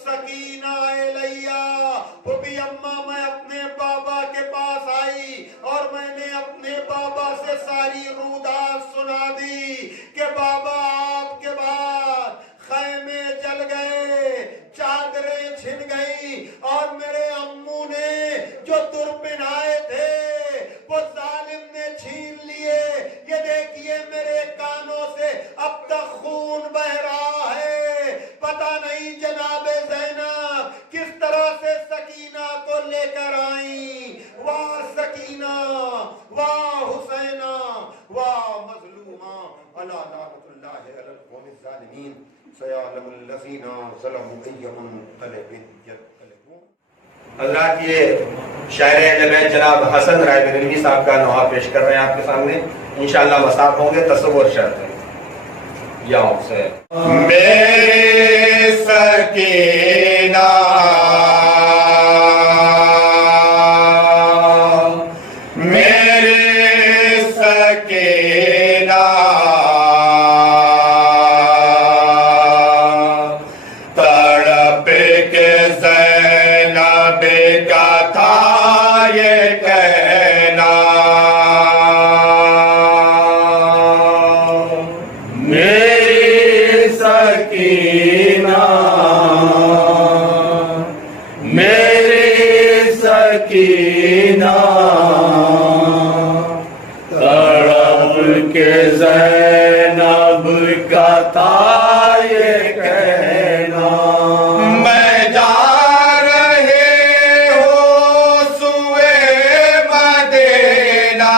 سکینہ الیہ. پھوپھی اماں میں اپنے بابا کے پاس آئی اور میں نے اپنے بابا سے ساری رودات سنا دی کہ بابا آپ کے بعد خیمے جل گئے، چادریں چھن گئی اور میرے امو نے جو در پہنائے تھے وہ ظالم نے چھین لیے. یہ دیکھیے میرے کانوں سے اب تک خون بہ رہا ہے. پتہ نہیں جناب زینب کس طرح سے سکینہ کو لے کر آئیں. واہ سکینہ، واہ حسینہ، واہ مظلومہ. الا لعنت اللہ علی القوم الظالمین. سیعلم الذین ظلموا ای منقلب ینقلبون. حضرات یہ شاعر اہل بیت جناب حسن رائے بریلوی صاحب کا نوحہ پیش کر رہے ہیں آپ کے سامنے. انشاءاللہ مصاحب ہوں گے. تصور شرط ہے. یا حسین میرے سکینہ میرے سکینہ تڑپ کے زینب کا تھا یہ کہنا میری سکینہ میری سکینہ تڑپ کے زینب کا تھا یہ کہنا. میں جا رہے ہو سوئے مدینہ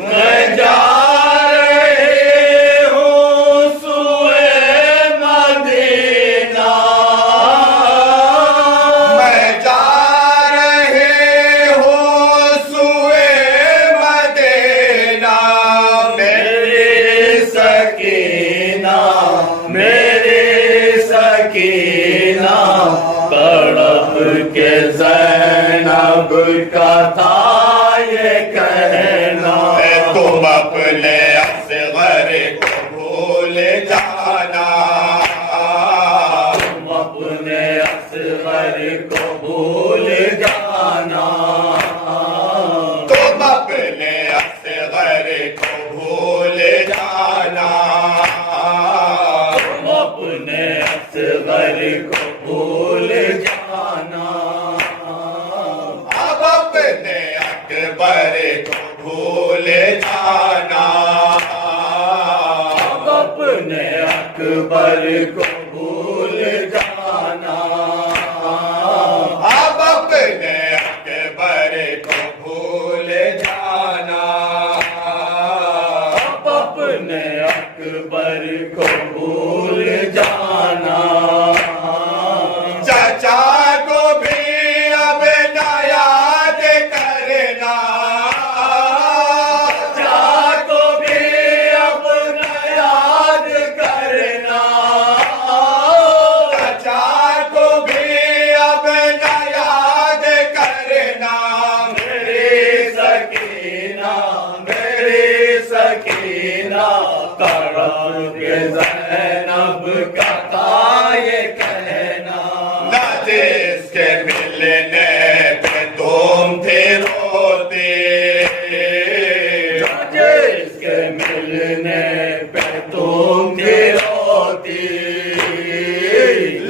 میں جا رہے ہو سوئے مدینہ میں جا رہے ہو سوئے مدینہ. میری سکینہ میری سکینہ تڑپ کے زینب کا تھا یہ کہنا. تم اپنے اصغر کو بھول جانا تم اپنے اصغر کو بھول جانا تم اپنے اصغر کو بھول جانا تم اپنے اصغر کو بھول جانا. اب اپنے اکبر کو بھول جانا اب اپنے اکبر کو بھول جانا اب اپنے اکبر کو بھول جانا اب اپنے اکبر کو بھول جانا. چچا کو بھی اب نہ یاد کرنا چچا کو بھی اب نہ یاد کرنا چچا کو بھی اب نہ یاد کرنا. میری سکینہ میری سکینہ تڑپ کے زینب کا تھا یہ کہنا. نہ جس کے ملنے پہ تم تھے روتے جس کے ملنے پہ تم تھے روتی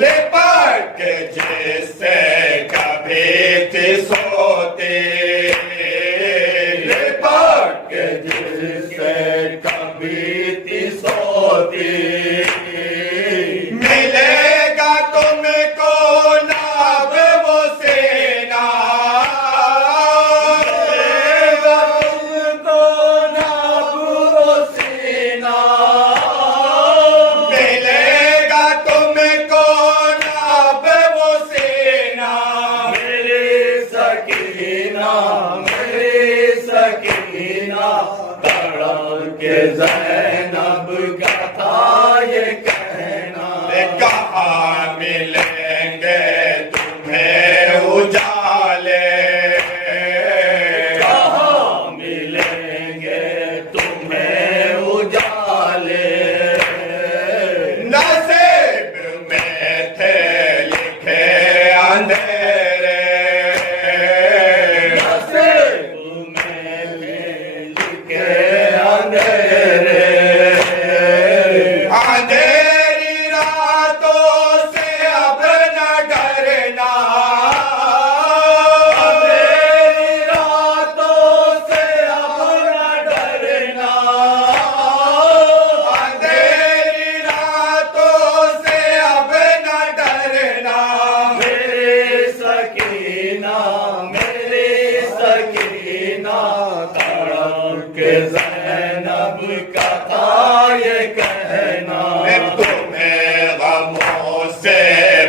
لپٹ کے جس سے کبھی تھی سوتے لپٹ کے جس سے کبھی تھی سوتی. ملے گا تم کو ناب وہ سے کہ زینب کا تھا یہ کہنا، کہاں ملیں گے تمہیں اجالے، کہاں ملیں گے تمہیں اجالے، نصیب میں تھے لکھے اندھیرے، نصیب میں لکھے اندھیرے، اندھیری راتوں سے اب نہ ڈرنا، اندھیری راتوں سے اب نہ ڈرنا، اندھیری راتوں سے اب نہ ڈرنا، میری سکینہ تڑپ کے زینب کا تھا یہ کہنا، تمہیں غموں سے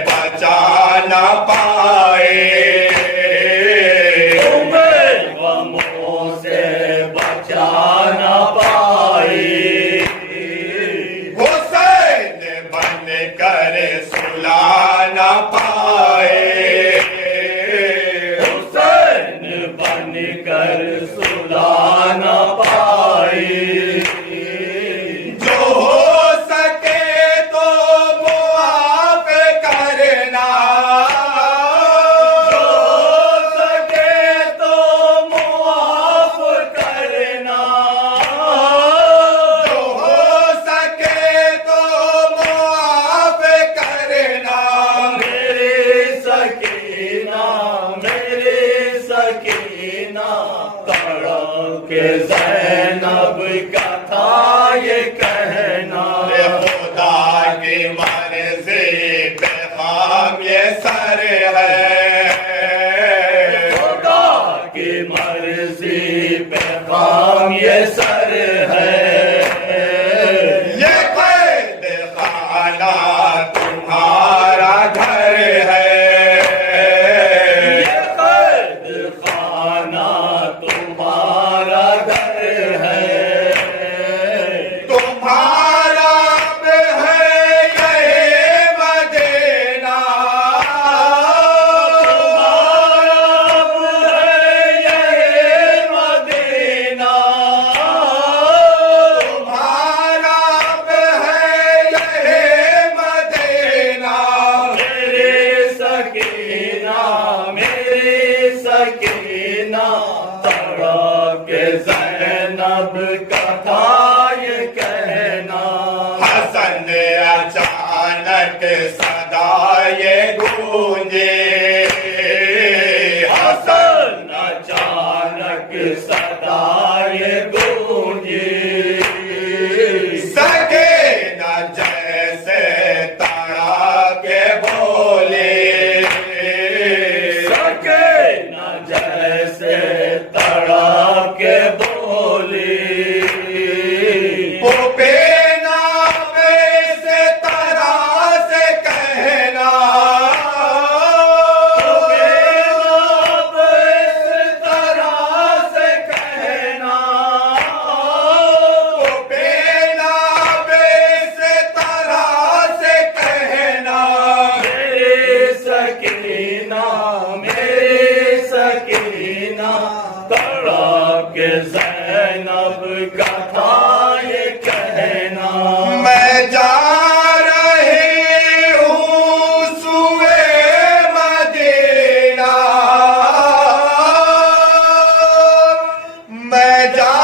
بچا نہ پائے، تمہیں غموں سے بچا نہ پائی، حسین بن کر سلا نہ پائے، حسین بن کر سلا نہ پائی، جو ہو سکے تو معاف کرنا، جو سکے تو معاف کرنا، جو ہو سکے تو معاف کرنا، میری سکینہ تڑپ کے زینب کا تھا یہ کہنا، خدا کی مرضی پہ خام یہ سر ہے، خدا کی مرضی پہ خام یہ سر ہے، یہ قید خانہ تمہارا گھر ہے، یہ قید خانہ تمہارا گھر ہے، تمہارا اب ہے یہ مدینہ، تمہارا اب ہے یہ مدینہ، تمہارا اب ہے یہ مدینہ، میری سکینہ تڑپ کے زینب کا تھا یہ کہنا، حسن اچانک صدا یہ گونجے، حسن اچانک صدا یہ گونجی، سکینہ جیسے تڑا کے بولے، سکینہ جیسے تڑپ کے بولی، وہ بے نام سے طرح سے کہنا، زینب کا تھا یہ کہنا میں جا رہی ہوں سوئے مدینہ، میں جا